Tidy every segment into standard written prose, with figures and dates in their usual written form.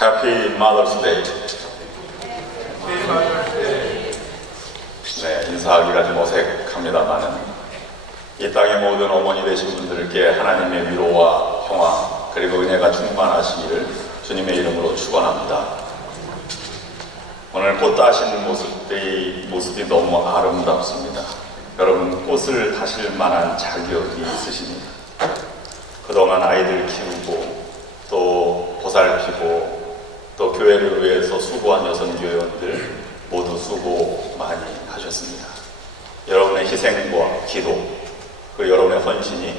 Happy Mother's Day. 네, 인사하기가 좀 어색합니다만은 이 땅의 모든 어머니 되신 분들께 하나님의 위로와 평화 그리고 은혜가 충만하시기를 주님의 이름으로 축원합니다. 오늘 꽃 다시는 모습이 너무 아름답습니다. 여러분, 꽃을 다실 만한 자격이 있으십니다. 그동안 아이들 키우고 또 보살피고 또 교회를 위해서 수고한 여성교회원들 모두 수고 많이 하셨습니다. 여러분의 희생과 기도 그리고 여러분의 헌신이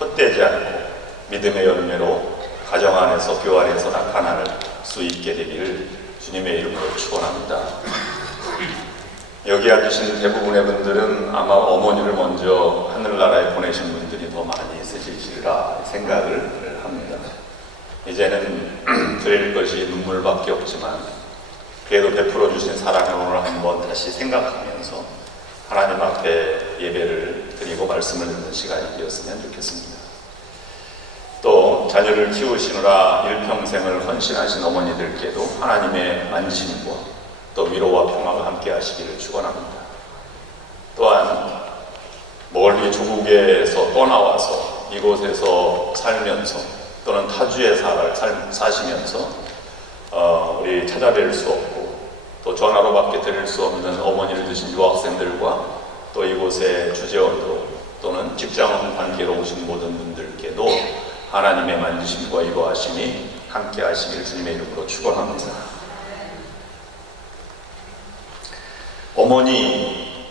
헛되지 않고 믿음의 열매로 가정 안에서 교회 안에서 나타날 수 있게 되기를 주님의 이름으로 축원합니다. 여기 앉으신 대부분의 분들은 아마 어머니를 먼저 하늘나라에 보내신 분들이 더 많이 있으시리라 생각을 합니다. 이제는 드릴 것이 눈물밖에 없지만 그래도 베풀어 주신 사랑을 오늘 한번 다시 생각하면서 하나님 앞에 예배를 드리고 말씀을 듣는 시간이 되었으면 좋겠습니다. 또 자녀를 키우시느라 일평생을 헌신하신 어머니들께도 하나님의 만지심과 또 위로와 평화가 함께 하시기를 축원합니다. 또한 멀리 조국에서 떠나와서 이곳에서 살면서 또는 타주에 사시면서 우리 찾아뵐 수 없고 또 전화로밖에 드릴 수 없는 어머니를 두신 유학생들과 또 이곳의 주재원으로 또는 직장 관계로 오신 모든 분들께도 하나님의 만지심과 위로하심이 함께 하시길 주님의 이름으로 축원합니다. 어머니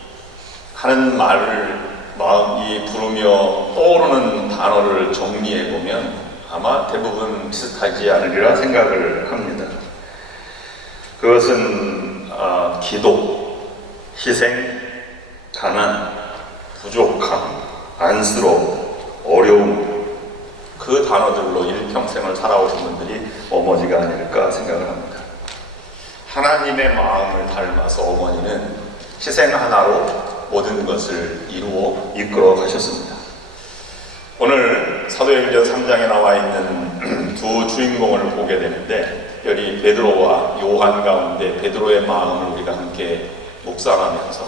하는 말을 마음이 부르며 떠오르는 단어를 정리해보면 아마 대부분 비슷하지 않으리라 생각을 합니다. 그것은 기도, 희생, 가난, 부족함, 안쓰러움, 어려움 그 단어들로 일평생을 살아오신 분들이 어머니가 아닐까 생각을 합니다. 하나님의 마음을 닮아서 어머니는 희생 하나로 모든 것을 이끌어 가셨습니다. 오늘 사도행전 3장에 나와 있는 두 주인공을 보게 되는데 여기 베드로와 요한 가운데 베드로의 마음을 우리가 함께 묵상하면서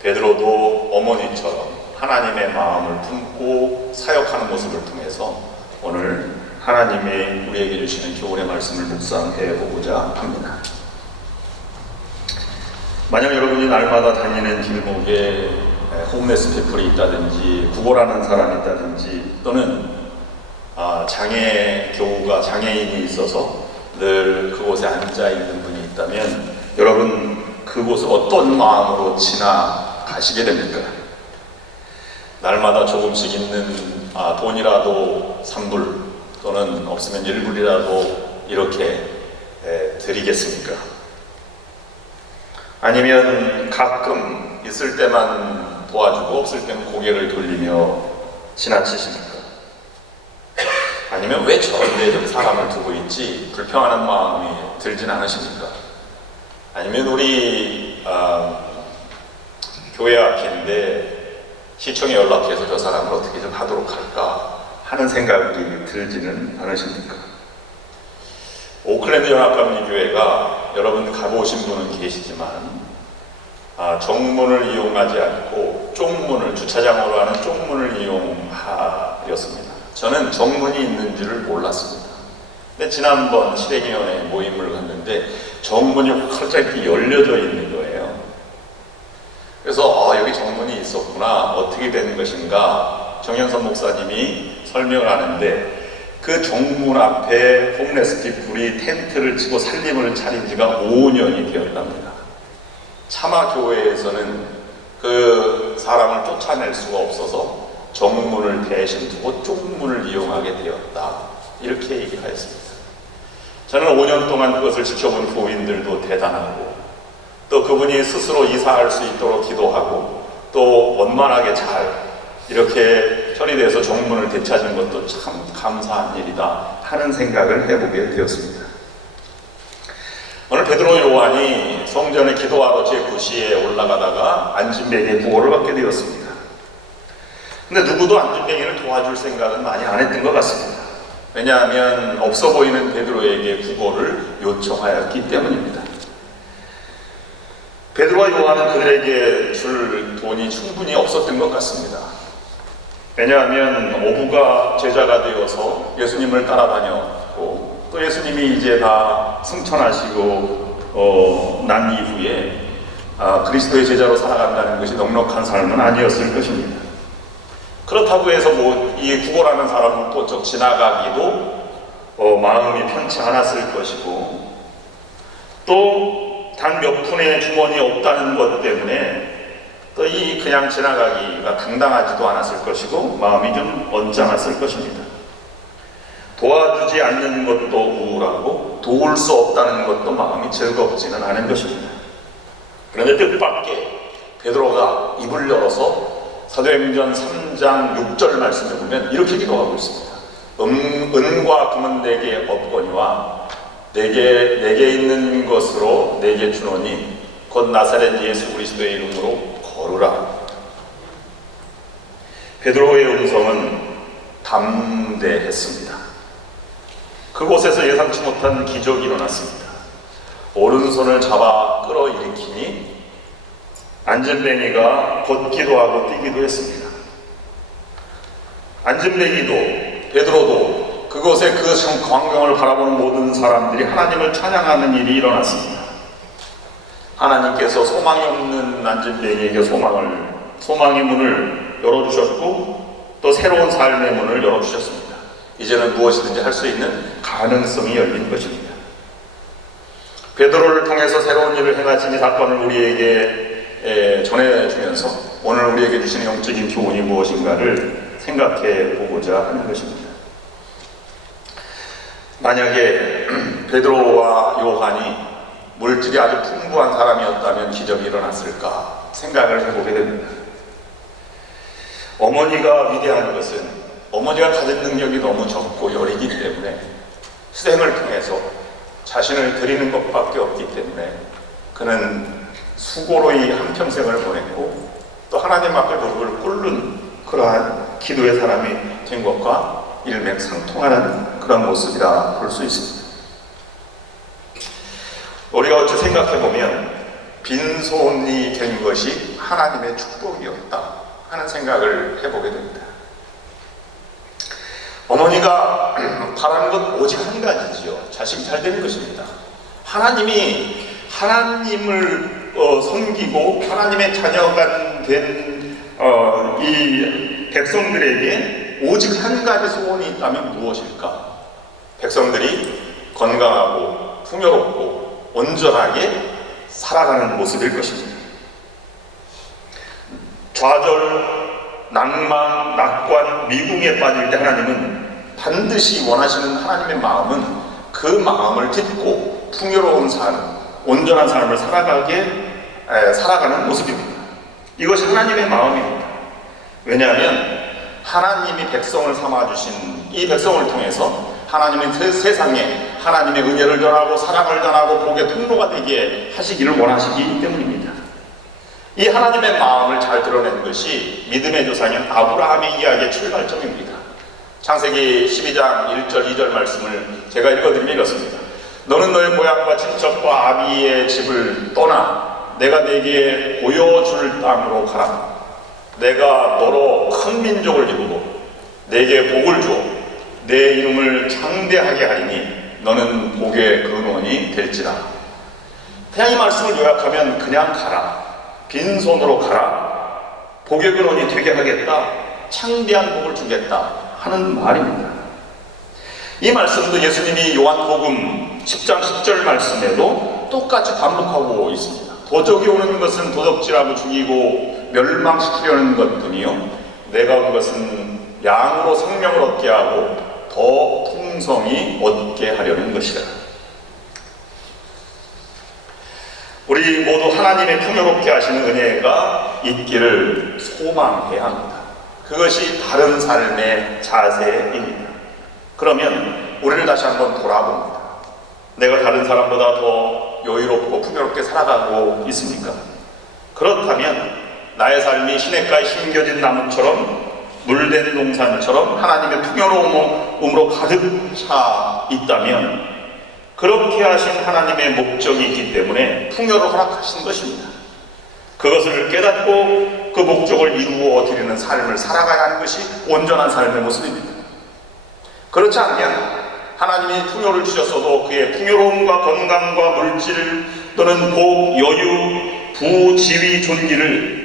베드로도 어머니처럼 하나님의 마음을 품고 사역하는 모습을 통해서 오늘 하나님이 우리에게 주시는 교훈의 말씀을 묵상해 보고자 합니다. 만약 여러분이 날마다 다니는 길목에 홈레스 피플이 있다든지 구걸하는 사람이 있다든지 또는 장애인이 있어서 늘 그곳에 앉아있는 분이 있다면 여러분 그곳을 어떤 마음으로 지나가시게 됩니까? 날마다 조금씩 있는 돈이라도 3불 또는 없으면 1불이라도 이렇게 드리겠습니까? 아니면 가끔 있을 때만 도와주고 없을 때는 고개를 돌리며 지나치십니까? 아니면 왜 저런데 좀 사람을 두고 있지 불평하는 마음이 들진 않으십니까? 아니면 우리 교회 앞인데 시청에 연락해서 저 사람을 어떻게 좀 하도록 할까 하는 생각이 들지는 않으십니까? 오클랜드 연합감리교회가 여러분 가보신 분은 계시지만 정문을 이용하지 않고 쪽문을 주차장으로 하는 쪽문을 이용하였습니다. 저는 정문이 있는 줄을 몰랐습니다. 근데 지난번 시대기원회 모임을 갔는데 정문이 활짝 이렇게 열려져 있는 거예요. 그래서 여기 정문이 있었구나, 어떻게 된 것인가 정현선 목사님이 설명하는데 그 정문 앞에 홈레스 피플이 텐트를 치고 살림을 차린 지가 5년이 되었답니다. 차마 교회에서는 그 사람을 쫓아낼 수가 없어서 정문을 대신 두고 쪽문을 이용하게 되었다, 이렇게 얘기하였습니다. 저는 5년 동안 그것을 지켜본 교인들도 대단하고 또 그분이 스스로 이사할 수 있도록 기도하고 또 원만하게 잘 이렇게 처리돼서 정문을 되찾은 것도 참 감사한 일이다 하는 생각을 해보게 되었습니다. 오늘 베드로 요한이 성전에 기도하러 제9시에 올라가다가 안진뱅이의 부호를 받게 되었습니다. 근데 누구도 안진뱅이를 도와줄 생각은 많이 안 했던 것 같습니다. 왜냐하면 없어 보이는 베드로에게 구걸을 요청하였기 때문입니다. 베드로와 요한은 그들에게 줄 돈이 충분히 없었던 것 같습니다. 왜냐하면 어부가 제자가 되어서 예수님을 따라다녔고 또 예수님이 이제 다 승천하시고 난 이후에 그리스도의 제자로 살아간다는 것이 넉넉한 삶은 아니었을 것입니다. 그렇다고 해서 이 구걸하는 사람을 또쩍 지나가기도 마음이 편치 않았을 것이고 또 단 몇 푼의 주머니 없다는 것 때문에 또 그냥 지나가기가 당당하지도 않았을 것이고 마음이 좀 언짢았을 것입니다. 도와주지 않는 것도 우울하고 도울 수 없다는 것도 마음이 즐겁지는 않은 것입니다. 그런데 뜻밖의 베드로가 입을 열어서 사도행전 3장 6절 말씀을 보면 이렇게 기도하고 있습니다. 은과 금은 내게 없거니와 내게 있는 것으로 내게 주노니 곧 나사렛 예수 그리스도의 이름으로 걸으라. 베드로의 음성은 담대했습니다. 그곳에서 예상치 못한 기적이 일어났습니다. 오른손을 잡아 끌어일으키니 안전뱅이가 걷기도 하고 뛰기도 했습니다. 안전뱅이도 베드로도 그곳에 그 광경을 바라보는 모든 사람들이 하나님을 찬양하는 일이 일어났습니다. 하나님께서 소망이 없는 안전뱅이에게 소망의 문을 열어주셨고 또 새로운 삶의 문을 열어주셨습니다. 이제는 무엇이든지 할 수 있는 가능성이 열린 것입니다. 베드로를 통해서 새로운 일을 행하신 이 사건을 우리에게 전해주면서 오늘 우리에게 주시는 영적인 교훈이 무엇인가를 생각해 보고자 하는 것입니다. 만약에 베드로와 요한이 물질이 아주 풍부한 사람이었다면 기적이 일어났을까 생각을 해보게 됩니다. 어머니가 위대한 것은 어머니가 가진 능력이 너무 적고 여리기 때문에 희생을 통해서 자신을 드리는 것밖에 없기 때문에 그는 수고로 이 한평생을 보냈고 또 하나님 앞에 무릎을 꿇는 그러한 기도의 사람이 된 것과 일맥상통하는 그런 모습이라 볼 수 있습니다. 우리가 어찌 생각해보면 빈손이 된 것이 하나님의 축복이었다 하는 생각을 해보게 됩니다. 어머니가 바라는 건 오직 한 가지지요. 자식이 잘 되는 것입니다. 하나님을 섬기고 하나님의 자녀가 된 이 백성들에게 오직 한 가지 소원이 있다면 무엇일까? 백성들이 건강하고 풍요롭고 온전하게 살아가는 모습일 것입니다. 좌절, 낭만, 낙관, 미궁에 빠질 때 하나님은 반드시 원하시는 하나님의 마음은 그 마음을 딛고 풍요로운 삶, 온전한 삶을 살아가는 모습입니다. 이것이 하나님의 마음입니다. 왜냐하면 하나님이 백성을 삼아주신 이 백성을 통해서 하나님은 세상에 하나님의 은혜를 전하고 사랑을 전하고 복의 통로가 되게 하시기를 원하시기 때문입니다. 이 하나님의 마음을 잘 드러낸 것이 믿음의 조상인 아브라함의 이야기의 출발점입니다. 창세기 12장 1절 2절 말씀을 제가 읽어드리면 이렇습니다. 너는 너의 고향과 친척과 아비의 집을 떠나 내가 네게 보여줄 땅으로 가라. 내가 너로 큰 민족을 이루고 네게 복을 주어 내 이름을 창대하게 하리니 너는 복의 근원이 될지라. 그냥 이 말씀을 요약하면 그냥 가라. 빈손으로 가라. 복의 근원이 되게 하겠다. 창대한 복을 주겠다 하는 말입니다. 이 말씀도 예수님이 요한복음 10장 10절 말씀에도 똑같이 반복하고 있습니다. 도적이 오는 것은 도적질하고 죽이고 멸망시키려는 것뿐이요 내가 그것은 양으로 생명을 얻게 하고 더 풍성히 얻게 하려는 것이라. 우리 모두 하나님의 풍요롭게 하시는 은혜가 있기를 소망해야 합니다. 그것이 바른 삶의 자세입니다. 그러면 우리를 다시 한번 돌아봅니다. 내가 다른 사람보다 더 여유롭고 풍요롭게 살아가고 있습니까? 그렇다면 나의 삶이 시냇가에 심겨진 나무처럼 물된 동산처럼 하나님의 풍요로움으로 가득 차 있다면 그렇게 하신 하나님의 목적이 있기 때문에 풍요를 허락하신 것입니다. 그것을 깨닫고 그 목적을 이루어 드리는 삶을 살아가야 하는 것이 온전한 삶의 모습입니다. 그렇지 않으면 하나님이 풍요를 주셨어도 그의 풍요로움과 건강과 물질 또는 복, 여유, 부, 지위, 존귀를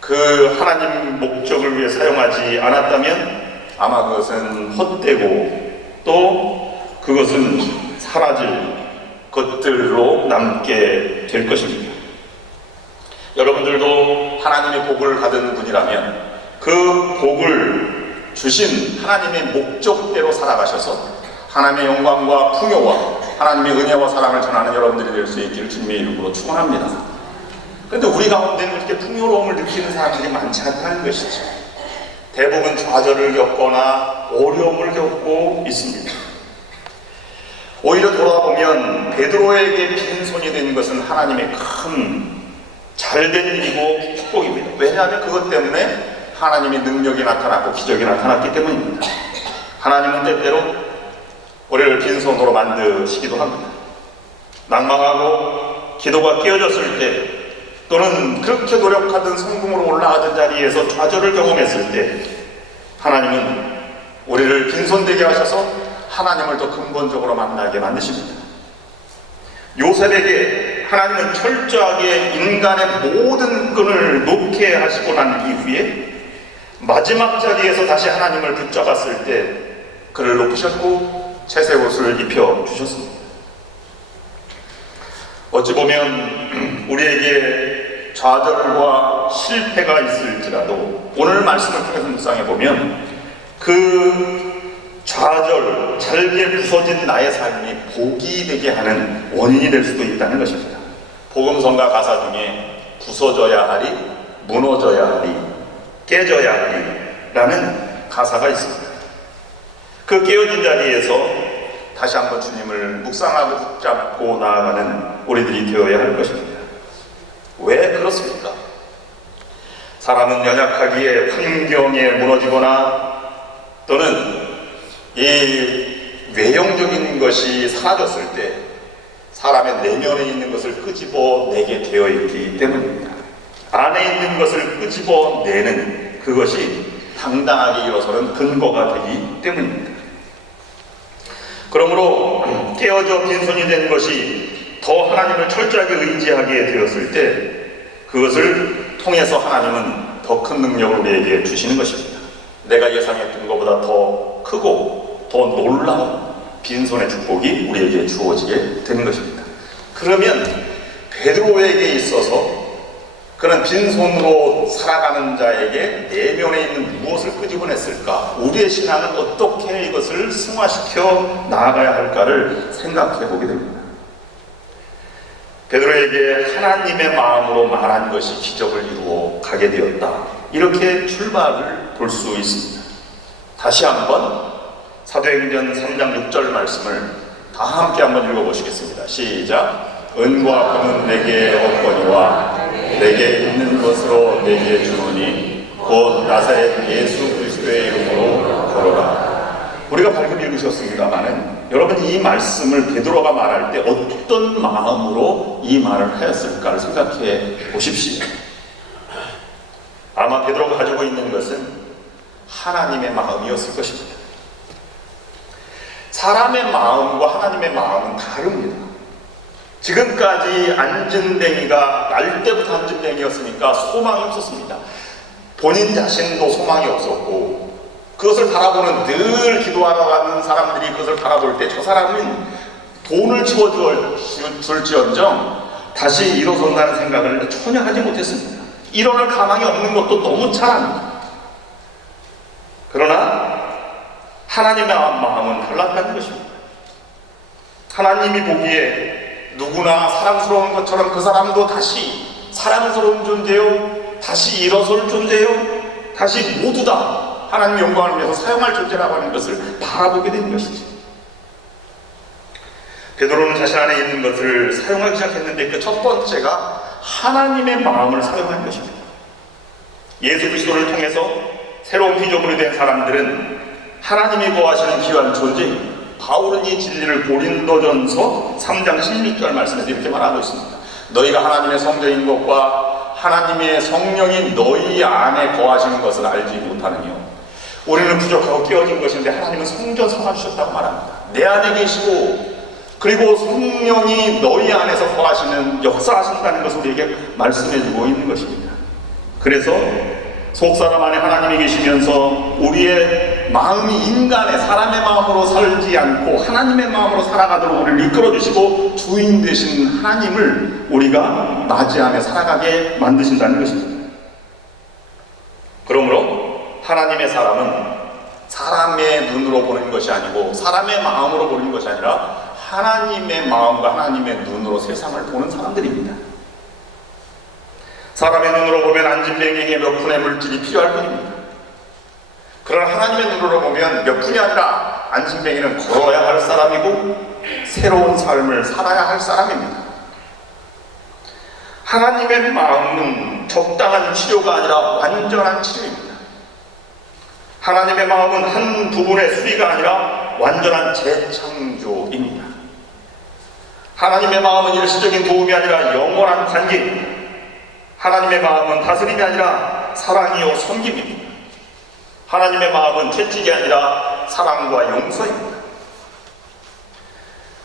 그 하나님 목적을 위해 사용하지 않았다면 아마 그것은 헛되고 또 그것은 사라질 것들로 남게 될 것입니다. 여러분들도 하나님의 복을 받은 분이라면 그 복을 주신 하나님의 목적대로 살아가셔서 하나님의 영광과 풍요와 하나님의 은혜와 사랑을 전하는 여러분들이 될 수 있기를 주님의 이름으로 축원합니다. 그런데 우리 가운데는 이렇게 풍요로움을 느끼는 사람들이 많지 않다는 것이죠. 대부분 좌절을 겪거나 어려움을 겪고 있습니다. 오히려 돌아보면 베드로에게 빈손이 된 것은 하나님의 큰 잘된 일이고 축복입니다. 왜냐하면 그것 때문에 하나님의 능력이 나타났고 기적이 나타났기 때문입니다. 하나님은 때때로 우리를 빈손으로 만드시기도 합니다. 낭망하고 기도가 깨어졌을 때 또는 그렇게 노력하던 성공으로 올라가던 자리에서 좌절을 경험했을 때 하나님은 우리를 빈손되게 하셔서 하나님을 더 근본적으로 만나게 만드십니다. 요셉에게 하나님은 철저하게 인간의 모든 끈을 놓게 하시고 난 이후에 마지막 자리에서 다시 하나님을 붙잡았을 때 그를 높으셨고 채색 옷을 입혀주셨습니다. 어찌 보면 우리에게 좌절과 실패가 있을지라도 오늘 말씀을 통해서 묵상해보면 그 좌절, 잘게 부서진 나의 삶이 복이 되게 하는 원인이 될 수도 있다는 것입니다. 복음성가 가사 중에 부서져야 하리, 무너져야 하리, 깨져야 하리 라는 가사가 있습니다. 그 깨어진 자리에서 다시 한번 주님을 묵상하고 붙잡고 나아가는 우리들이 되어야 할 것입니다. 왜 그렇습니까? 사람은 연약하기에 환경에 무너지거나 또는 이 외형적인 것이 사라졌을 때 사람의 내면에 있는 것을 끄집어내게 되어 있기 때문입니다. 안에 있는 것을 끄집어내는 그것이 당당하게 일어서는 근거가 되기 때문입니다. 그러므로 깨어져 빈손이 된 것이 더 하나님을 철저하게 의지하게 되었을 때 그것을 통해서 하나님은 더 큰 능력을 우리에게 주시는 것입니다. 내가 예상했던 것보다 더 크고 더 놀라운 빈손의 축복이 우리에게 주어지게 되는 것입니다. 그러면 베드로에게 있어서 그런 빈손으로 살아가는 자에게 내면에 있는 무엇을 끄집어냈을까? 우리의 신앙은 어떻게 이것을 승화시켜 나아가야 할까를 생각해 보게 됩니다. 베드로에게 하나님의 마음으로 말한 것이 기적을 이루어 가게 되었다. 이렇게 출발을 볼 수 있습니다. 다시 한번 사도행전 3장 6절 말씀을 다 함께 한번 읽어보시겠습니다. 시작. 은과 금은 내게 없거니와 내게 있는 것으로 내게 주노니 곧 나사렛 예수 그리스도의 이름으로 걸어라. 우리가 방금 읽으셨습니다마는 여러분 이 말씀을 베드로가 말할 때 어떤 마음으로 이 말을 하였을까를 생각해 보십시오. 아마 베드로가 가지고 있는 것은 하나님의 마음이었을 것입니다. 사람의 마음과 하나님의 마음은 다릅니다. 지금까지 안진뱅이가 날 때부터 안진뱅이였으니까 소망이 없었습니다. 본인 자신도 소망이 없었고 그것을 바라보는 늘 기도하러 가는 사람들이 그것을 바라볼 때 저 사람은 돈을 치워줄지언정 다시 일어선다는 생각을 전혀 하지 못했습니다. 일어날 가망이 없는 것도 너무 잘 압니다. 그러나 하나님의 마음은 달랐다는 것입니다. 하나님이 보기에 누구나 사랑스러운 것처럼 그 사람도 다시 사랑스러운 존재요, 다시 일어설 존재요, 다시 모두 다 하나님의 영광을 위해서 사용할 존재라고 하는 것을 바라보게 된 것이죠. 베드로는 자신 안에 있는 것을 사용하기 시작했는데 그 첫 번째가 하나님의 마음을 사용한 것입니다. 예수 그리스도를 통해서 새로운 피조물이 된 사람들은 하나님이 거하시는 귀한 존재입니다. 바울은 이 진리를 고린도전서 3장 16절 말씀에서 이렇게 말하고 있습니다. 너희가 하나님의 성전인 것과 하나님의 성령이 너희 안에 거하시는 것을 알지 못하느뇨. 우리는 부족하고 깨어진 것인데 하나님은 성전 삼아주셨다고 말합니다. 내 안에 계시고 그리고 성령이 너희 안에서 거하시는, 역사하신다는 것을 우리에게 말씀해주고 있는 것입니다. 그래서 속사람 안에 하나님이 계시면서 우리의 마음이 인간의 사람의 마음으로 살지 않고 하나님의 마음으로 살아가도록 우리를 이끌어주시고 주인 되신 하나님을 우리가 맞이하며 살아가게 만드신다는 것입니다. 그러므로 하나님의 사람은 사람의 눈으로 보는 것이 아니고 사람의 마음으로 보는 것이 아니라 하나님의 마음과 하나님의 눈으로 세상을 보는 사람들입니다. 사람의 눈으로 보면 안진뱅이에게 몇 푼의 물질이 필요할 뿐입니다. 그러나 하나님의 눈으로 보면 몇 푼이 아니라 안진뱅이는 걸어야 할 사람이고 새로운 삶을 살아야 할 사람입니다. 하나님의 마음은 적당한 치료가 아니라 완전한 치료입니다. 하나님의 마음은 한 부분의 수리가 아니라 완전한 재창조입니다. 하나님의 마음은 일시적인 도움이 아니라 영원한 관계입니다. 하나님의 마음은 다스림이 아니라 사랑이요 섬김입니다. 하나님의 마음은 채찍이 아니라 사랑과 용서입니다.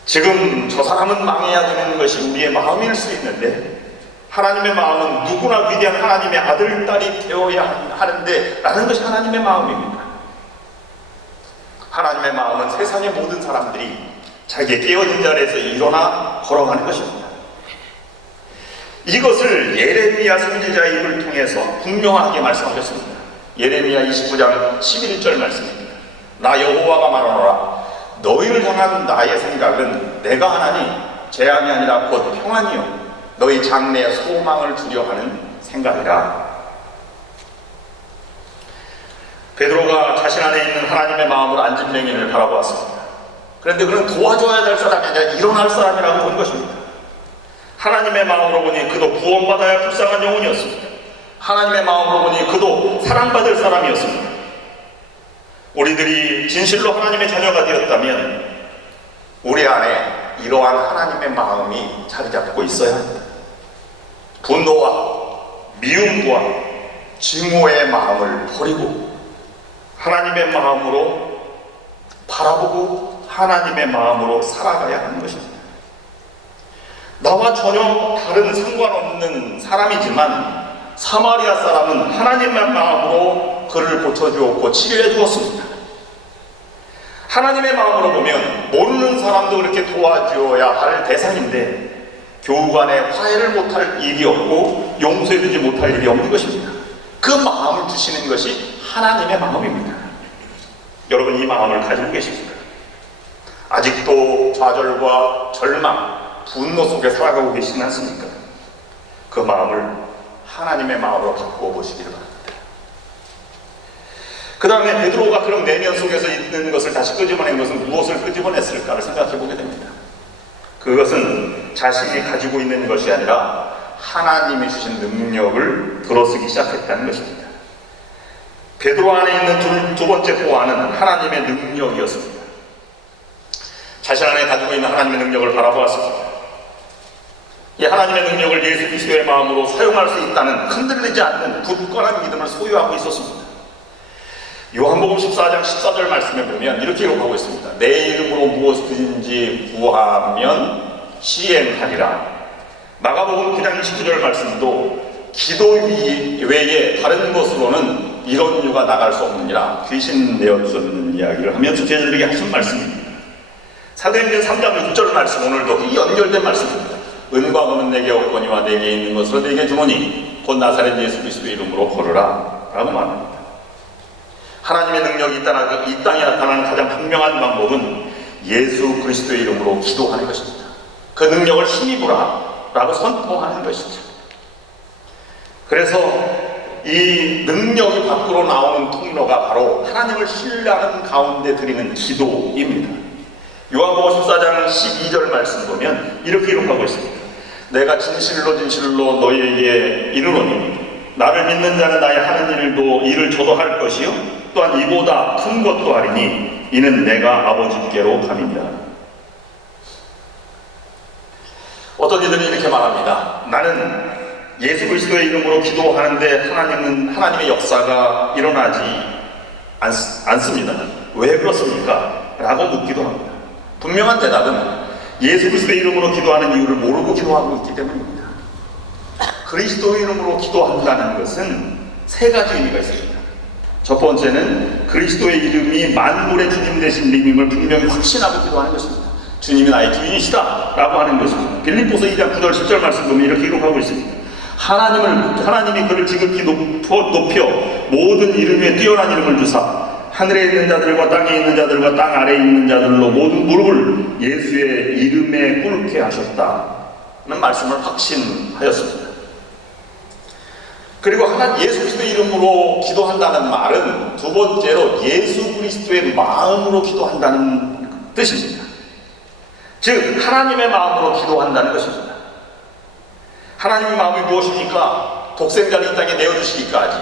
지금 저 사람은 망해야 되는 것이 우리의 마음일 수 있는데 하나님의 마음은 누구나 위대한 하나님의 아들, 딸이 되어야 하는데 라는 것이 하나님의 마음입니다. 하나님의 마음은 세상의 모든 사람들이 자기의 깨어진 자리에서 일어나 걸어가는 것입니다. 이것을 예레미야 선지자의 입을 통해서 분명하게 말씀하셨습니다. 예레미야 29장 11절 말씀입니다. 나 여호와가 말하노라. 너희를 향한 나의 생각은 내가 하나니 재앙이 아니라 곧 평안이요 너희 장래의 소망을 주려 하는 생각이라. 베드로가 자신 안에 있는 하나님의 마음으로 안진뱅이를 바라보았습니다. 그런데 그는 도와줘야 될 사람이 아니라 일어날 사람이라고 본 것입니다. 하나님의 마음으로 보니 그도 구원받아야 불쌍한 영혼이었습니다. 하나님의 마음으로 보니 그도 사랑받을 사람이었습니다. 우리들이 진실로 하나님의 자녀가 되었다면 우리 안에 이러한 하나님의 마음이 자리 잡고 있어야 합니다. 분노와 미움과 증오의 마음을 버리고 하나님의 마음으로 바라보고 하나님의 마음으로 살아가야 하는 것입니다. 나와 전혀 다른 상관없는 사람이지만 사마리아 사람은 하나님의 마음으로 그를 고쳐주었고 치료해 주었습니다. 하나님의 마음으로 보면 모르는 사람도 그렇게 도와줘야 할 대상인데 교우 간에 화해를 못할 일이 없고 용서해주지 못할 일이 없는 것입니다. 그 마음을 주시는 것이 하나님의 마음입니다. 여러분 이 마음을 가지고 계십니까? 아직도 좌절과 절망, 분노 속에 살아가고 계시지 않습니까? 그 마음을 하나님의 마음으로 바꾸어 보시기를 바랍니다. 그 다음에 베드로가 그런 내면 속에서 있는 것을 다시 끄집어낸 것은 무엇을 끄집어냈을까를 생각해 보게 됩니다. 그것은 자신이 가지고 있는 것이 아니라 하나님이 주신 능력을 들어쓰기 시작했다는 것입니다. 베드로 안에 있는 두 번째 보안은 하나님의 능력이었습니다. 자신 안에 가지고 있는 하나님의 능력을 바라보았습니다. 이 하나님의 능력을 예수 그리스도의 마음으로 사용할 수 있다는 흔들리지 않는 굳건한 믿음을 소유하고 있었습니다. 요한복음 14장 14절 말씀에 보면 이렇게 기록하고 있습니다. 내 이름으로 무엇이든지 구하면 시행하리라. 마가복음 9장 29절 말씀도 기도 외에 다른 것으로는 이런 유가 나갈 수 없느니라 귀신 내어주는 이야기를 하면서 제자들에게 하신 말씀입니다. 사도행전 3장 6절 말씀 오늘도 이 연결된 말씀입니다. 은과 금은 내게 없거니와 내게 있는 것으로 내게 주노니 곧 나사렛 예수 그리스도 이름으로 걸으라 라고 말합니다. 하나님의 능력이 이 땅에 나타나는 가장 분명한 방법은 예수 그리스도의 이름으로 기도하는 것입니다. 그 능력을 힘입으라 라고 선포하는 것이죠. 그래서 이 능력이 밖으로 나오는 통로가 바로 하나님을 신뢰하는 가운데 드리는 기도입니다. 요한복음 14장 12절 말씀 보면 이렇게 기록하고 있습니다. 내가 진실로 진실로 너희에게 이르노니 나를 믿는 자는 나의 하는 일을 저도 할 것이요 또한 이보다 큰 것도 하리니 이는 내가 아버지께로 감이니라. 어떤 이들이 이렇게 말합니다. 나는 예수 그리스도의 이름으로 기도하는데 하나님의 역사가 일어나지 않습니다. 왜 그렇습니까? 라고 묻기도 합니다. 분명한 대답은 예수 그리스도의 이름으로 기도하는 이유를 모르고 기도하고 있기 때문입니다. 그리스도의 이름으로 기도한다는 것은 세 가지 의미가 있습니다. 첫 번째는 그리스도의 이름이 만물의 주님 되신 님임을 분명히 확신하고 기도하는 것입니다. 주님이 나의 주인이시다 라고 하는 것입니다. 빌립보서 2장 9절 10절 말씀 보면 이렇게 기록하고 있습니다. 하나님이 그를 지극히 높여 모든 이름 위에 뛰어난 이름을 주사 하늘에 있는 자들과 땅에 있는 자들과 땅 아래에 있는 자들로 모든 무릎을 예수의 이름에 꿇게 하셨다는 말씀을 확신하였습니다. 그리고 예수 그리스도의 이름으로 기도한다는 말은 두 번째로 예수 그리스도의 마음으로 기도한다는 뜻입니다. 즉 하나님의 마음으로 기도한다는 것입니다. 하나님의 마음이 무엇입니까? 독생자를 이 땅에 내어주시기까지.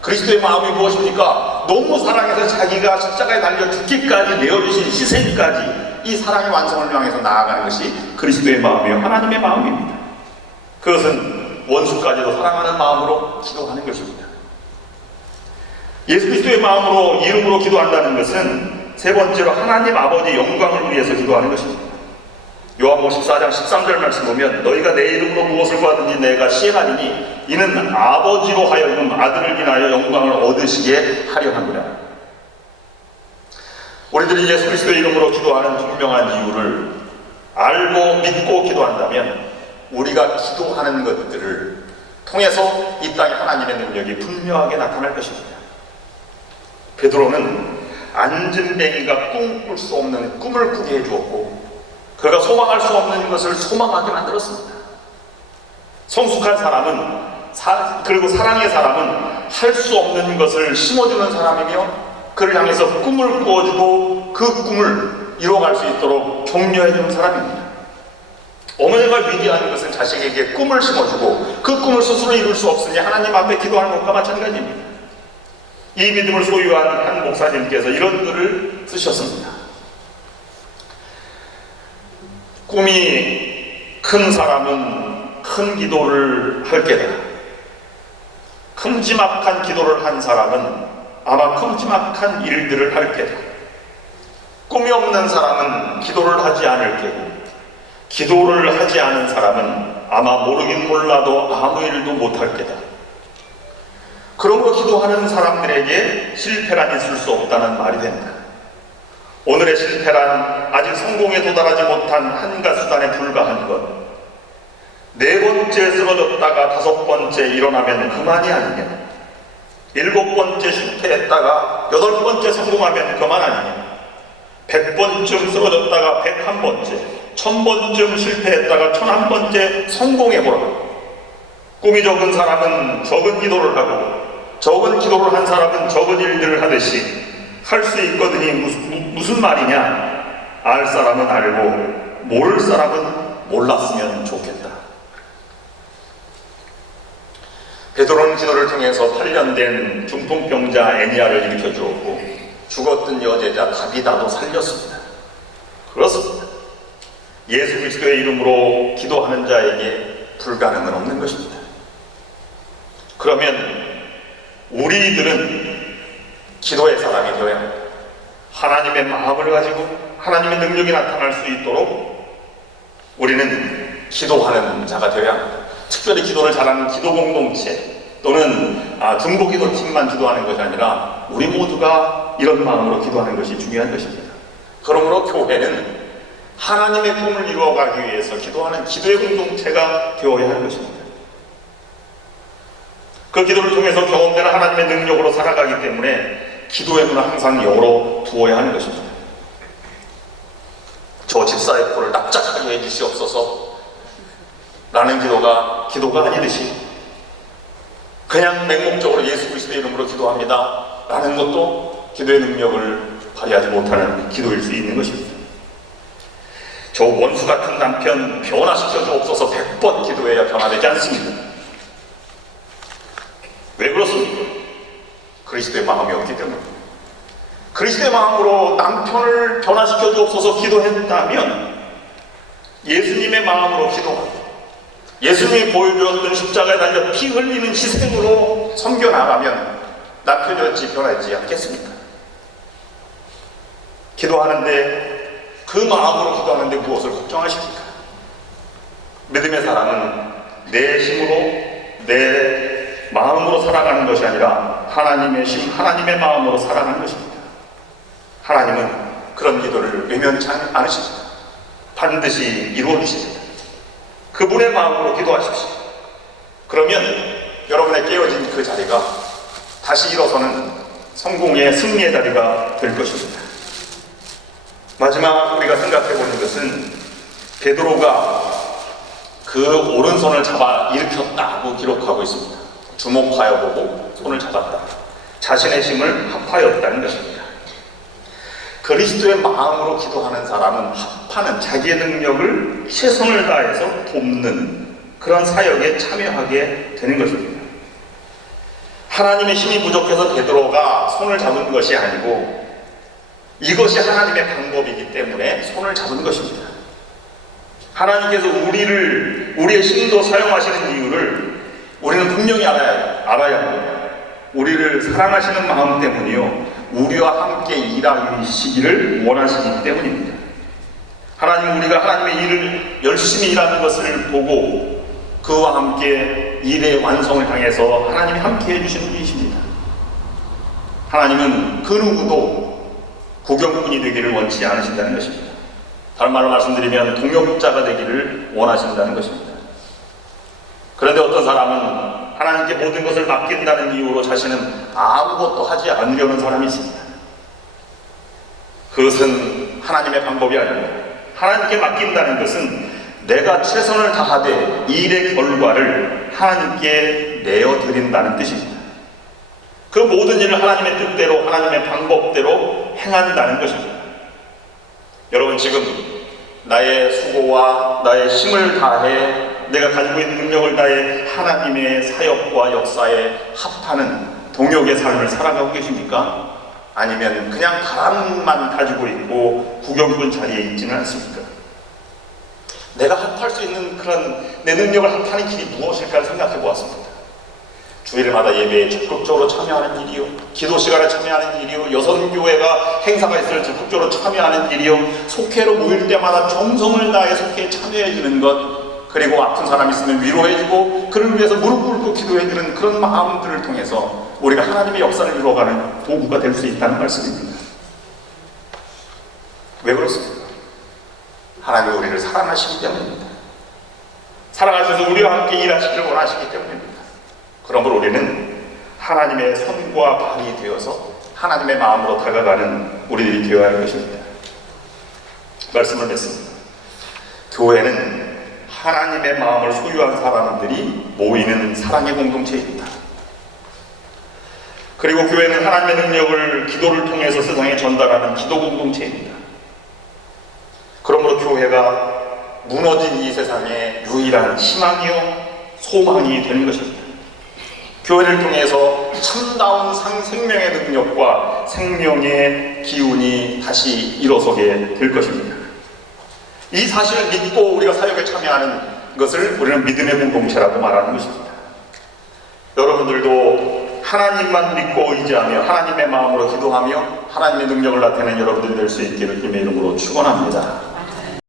그리스도의 마음이 무엇입니까? 너무 사랑해서 자기가 십자가에 달려 죽기까지 내어주신 희생까지 이 사랑의 완성을 향해서 나아가는 것이 그리스도의 마음이요 하나님의 마음입니다. 그것은 원수까지도 사랑하는 마음으로 기도하는 것입니다. 예수 그리스도의 마음으로 이름으로 기도한다는 것은 세 번째로 하나님 아버지의 영광을 위해서 기도하는 것입니다. 요한복음 14장 13절 말씀 보면 너희가 내 이름으로 무엇을 구하든지 내가 시행하리니 이는 아버지로 하여금 아들을 인하여 영광을 얻으시게 하려 함이라. 우리들이 예수 그리스도의 이름으로 기도하는 분명한 이유를 알고 믿고 기도한다면 우리가 기도하는 것들을 통해서 이 땅에 하나님의 능력이 분명하게 나타날 것입니다. 베드로는 안진뱅이가 꿈꿀 수 없는 꿈을 꾸게 해주었고 그가 소망할 수 없는 것을 소망하게 만들었습니다. 성숙한 사람은 그리고 사랑의 사람은 할 수 없는 것을 심어주는 사람이며 그를 향해서 꿈을 꾸어주고 그 꿈을 이뤄갈 수 있도록 격려해주는 사람입니다. 어머니가 위대한 것은 자식에게 꿈을 심어주고 그 꿈을 스스로 이룰 수 없으니 하나님 앞에 기도하는 것과 마찬가지입니다. 이 믿음을 소유한 한 목사님께서 이런 글을 쓰셨습니다. 꿈이 큰 사람은 큰 기도를 할 게다. 큼지막한 기도를 한 사람은 아마 큼지막한 일들을 할 게다. 꿈이 없는 사람은 기도를 하지 않을 게고 기도를 하지 않은 사람은 아마 모르긴 몰라도 아무 일도 못할 게다. 그러므로 기도하는 사람들에게 실패란 있을 수 없다는 말이 된다. 오늘의 실패란 아직 성공에 도달하지 못한 한가 수단에 불과한 것. 네 번째 쓰러졌다가 다섯 번째 일어나면 그만이 아니냐. 일곱 번째 실패했다가 여덟 번째 성공하면 그만 아니냐. 100번쯤 쓰러졌다가 101번째, 1000번쯤 실패했다가 1001번째 성공해보라. 꿈이 적은 사람은 적은 기도를 하고 적은 기도를 한 사람은 적은 일들을 하듯이 할 수 있거든이 무슨 말이냐? 알 사람은 알고 모를 사람은 몰랐으면 좋겠다. 베드로는 기도를 통해서 8년 된 중풍병자 애니아를 일으켜 주었고 죽었던 여제자 다비다도 살렸습니다. 그렇습니다. 예수 그리스도의 이름으로 기도하는 자에게 불가능은 없는 것입니다. 그러면 우리들은 기도의 사람이 되어야 합니다. 하나님의 마음을 가지고 하나님의 능력이 나타날 수 있도록 우리는 기도하는 자가 되어야 합니다. 특별히 기도를 잘하는 기도 공동체 또는 중보기도팀만 기도하는 것이 아니라 우리 모두가 이런 마음으로 기도하는 것이 중요한 것입니다. 그러므로 교회는 하나님의 꿈을 이루어가기 위해서 기도하는 기도의 공동체가 되어야 하는 것입니다. 그 기도를 통해서 경험되는 하나님의 능력으로 살아가기 때문에 기도의 문을 항상 열어 두어야 하는 것입니다. 저 집사의 코를 납작하게 해주시옵소서 라는 기도가 아니듯이 그냥 맹목적으로 예수 그리스도의 이름으로 기도합니다 라는 것도 기도의 능력을 발휘하지 못하는 기도일 수 있는 것입니다. 저 원수 같은 남편 변화시켜 주옵소서 100번 기도해야 변화되지 않습니다. 왜 그렇습니까? 그리스도의 마음이 없기 때문입니다. 그리스도의 마음으로 남편을 변화시켜 주옵소서 기도했다면 예수님의 마음으로 기도하고 예수님이 보여주었던 십자가에 달려 피 흘리는 희생으로 섬겨나가면 남편이 어찌 변하지 않겠습니까? 기도하는데 그 마음으로 기도하는데 무엇을 걱정하십니까? 믿음의 사람은 내 힘으로 내 마음으로 살아가는 것이 아니라 하나님의 힘, 하나님의 마음으로 살아가는 것입니다. 하나님은 그런 기도를 외면치 않으십니다. 반드시 이루어주십니다. 그분의 마음으로 기도하십시오. 그러면 여러분의 깨어진 그 자리가 다시 일어서는 성공의 승리의 자리가 될 것입니다. 마지막 우리가 생각해 보는 것은 베드로가 그 오른손을 잡아 일으켰다고 기록하고 있습니다. 주목하여 보고 손을 잡았다. 자신의 힘을 합하였다는 것입니다. 그리스도의 마음으로 기도하는 사람은 합하는 자기의 능력을 최선을 다해서 돕는 그런 사역에 참여하게 되는 것입니다. 하나님의 힘이 부족해서 베드로가 손을 잡은 것이 아니고 이것이 하나님의 방법이기 때문에 손을 잡은 것입니다. 하나님께서 우리의 힘도 사용하시는 이유를 우리는 분명히 알아야 합니다. 우리를 사랑하시는 마음 때문이요, 우리와 함께 일하시기를 원하시기 때문입니다. 하나님은 우리가 하나님의 일을 열심히 일하는 것을 보고 그와 함께 일의 완성을 향해서 하나님이 함께 해주시는 분이십니다. 하나님은 그 누구도 구경꾼이 되기를 원치 않으신다는 것입니다. 다른 말로 말씀드리면 동역자가 되기를 원하신다는 것입니다. 그런데 어떤 사람은 하나님께 모든 것을 맡긴다는 이유로 자신은 아무것도 하지 않으려는 사람이 있습니다. 그것은 하나님의 방법이 아닙니다. 하나님께 맡긴다는 것은 내가 최선을 다하되 일의 결과를 하나님께 내어드린다는 뜻입니다. 그 모든 일을 하나님의 뜻대로 하나님의 방법대로 행한다는 것입니다. 여러분, 지금 나의 수고와 나의 힘을 다해 내가 가지고 있는 능력을 다해 하나님의 사역과 역사에 합하는 동역의 삶을 살아가고 계십니까? 아니면 그냥 바람만 가지고 있고 구경꾼 자리에 있지는 않습니까? 내가 합할 수 있는 그런 내 능력을 합하는 길이 무엇일까 생각해 보았습니다. 주일마다 예배에 적극적으로 참여하는 일이요, 기도 시간에 참여하는 일이요, 여성교회가 행사가 있을 적극적으로 참여하는 일이요, 속회로 모일 때마다 정성을 다해 속회에 참여해 주는 것, 그리고 아픈 사람 있으면 위로해주고 그를 위해서 무릎 꿇고 기도해주는 그런 마음들을 통해서 우리가 하나님의 역사를 이루어가는 도구가 될 수 있다는 말씀입니다. 왜 그렇습니까? 하나님이 우리를 사랑하시기 때문입니다. 사랑하셔서 우리와 함께 일하시기를 원하시기 때문입니다. 그러므로 우리는 하나님의 손과 발이 되어서 하나님의 마음으로 다가가는 우리들이 되어야 할 것입니다. 말씀을 맺습니다. 교회는 하나님의 마음을 소유한 사람들이 모이는 사랑의 공동체입니다. 그리고 교회는 하나님의 능력을 기도를 통해서 세상에 전달하는 기도 공동체입니다. 그러므로 교회가 무너진 이 세상의 유일한 희망이요 소망이 되는 것입니다. 교회를 통해서 참다운 생명의 능력과 생명의 기운이 다시 일어서게 될 것입니다. 이 사실을 믿고 우리가 사역에 참여하는 것을 우리는 믿음의 공동체라고 말하는 것입니다. 여러분들도 하나님만 믿고 의지하며 하나님의 마음으로 기도하며 하나님의 능력을 나타내는 여러분들이 될 수 있기를 주님의 이름으로 축원합니다.